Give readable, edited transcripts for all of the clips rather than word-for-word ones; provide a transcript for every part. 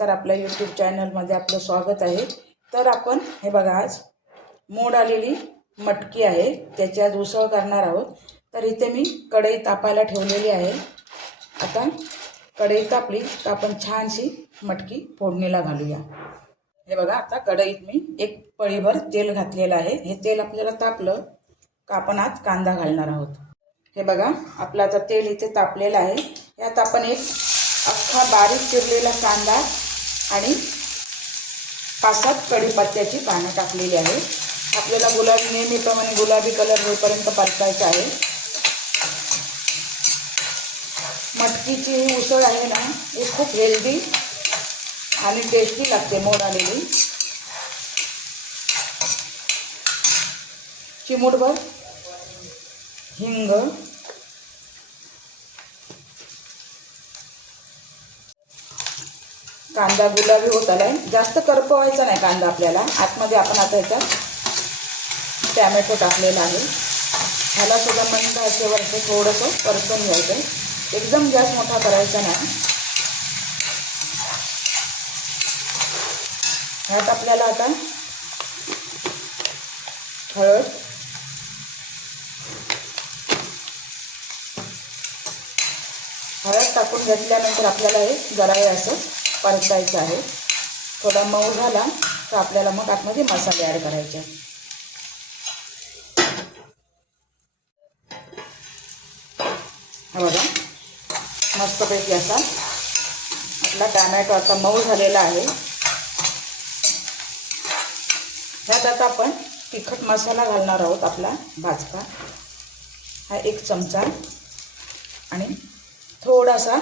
नमस्कार, आपल्या यूट्यूब चॅनलमध्ये आपलं स्वागत आहे। तर आपण हे बघा, आज मोड आलेली मटकी आहे, त्याची आज उसळ करणार आहोत। तर इथे मी कढई तापायला ठेवलेली आहे। आता कढई तापली तर आपण छानशी मटकी फोडणीला घालूया। हे बघा, आता कढईत मी एक पळीभर तेल घातलेलं आहे। हे तेल आपल्याला तापलं का आपण आज कांदा घालणार आहोत। हे बघा, आपलं आता तेल इथे तापलेलं आहे। यात आपण एक अख्खा बारीक चिरलेला कांदा आणि 5-7 कढीपत्त्याची पानं टाकलेली आहे। आपल्याला नेहमीप्रमाणे गुलाबी कलर होईपर्यंत परतायचा आहे। मटकीची ही उसळ आहे ना, ही खूप हेल्दी आणि टेस्टी लागते। मोड आलेली चिमूटभर हिंग, कांदा गुलाबी होत आलाय, जास्त करपवायचा नाही कांदा आपल्याला। आतमध्ये आपण आता ह्याच्यात टॅमॅटो टाकलेला आहे। ह्याला सुद्धा मंद आचेवरती थोडंसं परतून घ्यायचं, एकदम गॅस मोठा करायचा नाही। ह्यात आपल्याला आता हळद, टाकून घेतल्यानंतर आपल्याला हे जरा असं परतायचं आहे। थोडा मऊ झाला तर आपल्याला मग आतमध्ये मसाले ॲड करायचे। हा बघा, मस्तपैकी असा आपला टॅमॅटो आता मऊ झालेला आहे। ह्यात आता आपण तिखट मसाला घालणार आहोत। आपला भाजका हा 1 चमचा आणि थोडासा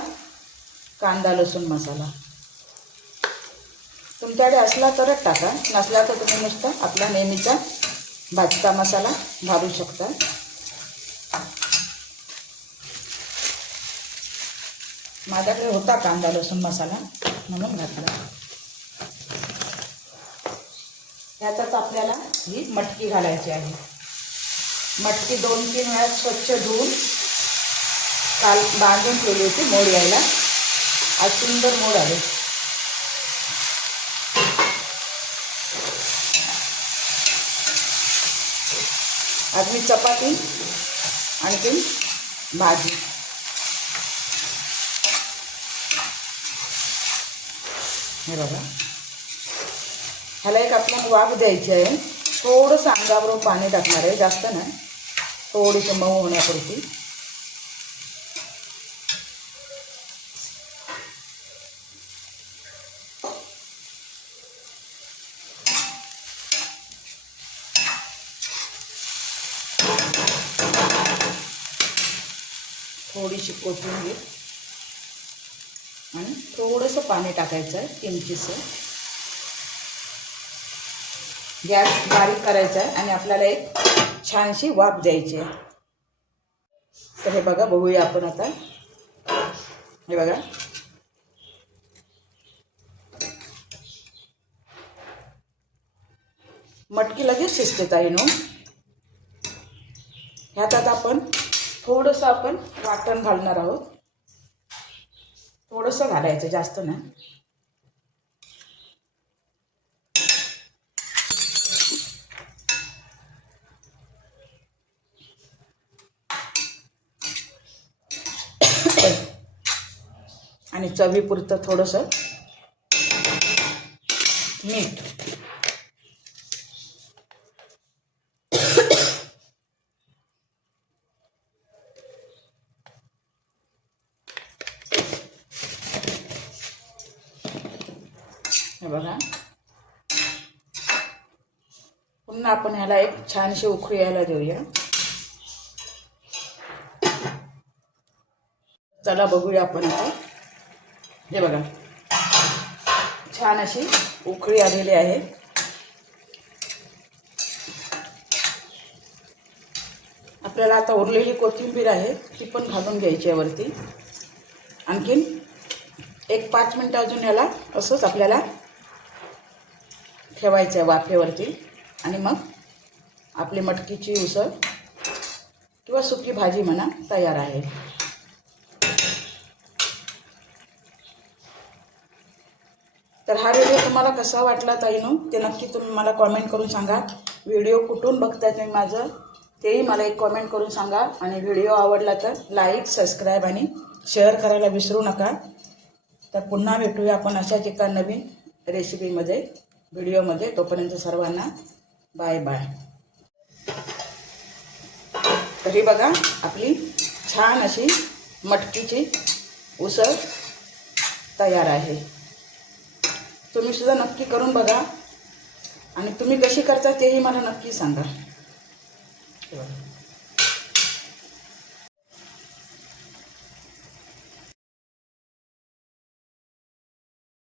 कांदा लसूण मसाला। तुमच्याकडे असला तरच टाका, नसला तर तुम्ही नुसता आपला नेहमीचा भाजका मसाला घालू शकता। माझ्याकडे होता कांदा लसूण मसाला म्हणून घातला। यातच आपल्याला ही मटकी घालायची आहे। मटकी 2-3 वेळा स्वच्छ धुवून काल बांधून ठेवली होती मोड यायला। आज सुंदर मोड आले। आज मी चपाती आणखी भाजी। हे बघा, ह्याला एक आपल्याला वाफ द्यायची आहे। थोडंसं अंगाबरोबर पाणी टाकणार आहे, जास्त नाही, थोडीशी मऊ होण्यापुरती। थोडीशी कोथिंबीर आणि थोडंसं पाणी टाकायचं आहे, किंचितसं। गॅस बारीक करायचा आहे आणि आपल्याला एक छानशी वाफ द्यायची आहे। तर हे बघा, बघूया आपण आता। हे बघा, मटकी लगेच शिजते ताईनो। ह्यात आता आपण थोडंसं वाटण घालणार आहोत। थोडंसं घालायचं, जास्त नाही। आणि चवीपुरतं थोडंसं मीठ। हे बघा, पुन्हा आपण ह्याला एक छानशी उकळी यायला देऊया। चला बघूया आपण आता। हे बघा, छान अशी उकळी आलेली आहे। आपल्याला आता उरलेली कोथिंबीर आहे ती पण घालून घ्यायची आहे वरती। आणखीन एक 5 मिनिटं अजून ह्याला असंच आपल्याला ठेवायचं आहे वाफेवरती। आणि मग आपली मटकीची उसळ किंवा सुकी भाजी म्हणा तयार आहे। तर हा व्हिडिओ तुम्हाला कसा वाटला ताईनो ते नक्की तुम्ही मला कॉमेंट करून सांगा. व्हिडिओ कुठून बघताय तुम्ही माझं तेही मला एक कॉमेंट करून सांगा. आणि व्हिडिओ आवडला तर लाईक, सबस्क्राईब आणि शेअर करायला विसरू नका. तर पुन्हा भेटूया आपण अशाच एका नवीन रेसिपीमध्ये, व्हिडिओमध्ये. तोपर्यंत सर्वांना बाय बाय. तरी बघा आपली छान अशी मटकीची उसळ तयार आहे. तुम्ही सुद्धा नक्की करून बघा आणि तुम्ही कशी करता तेही मला नक्की सांगा.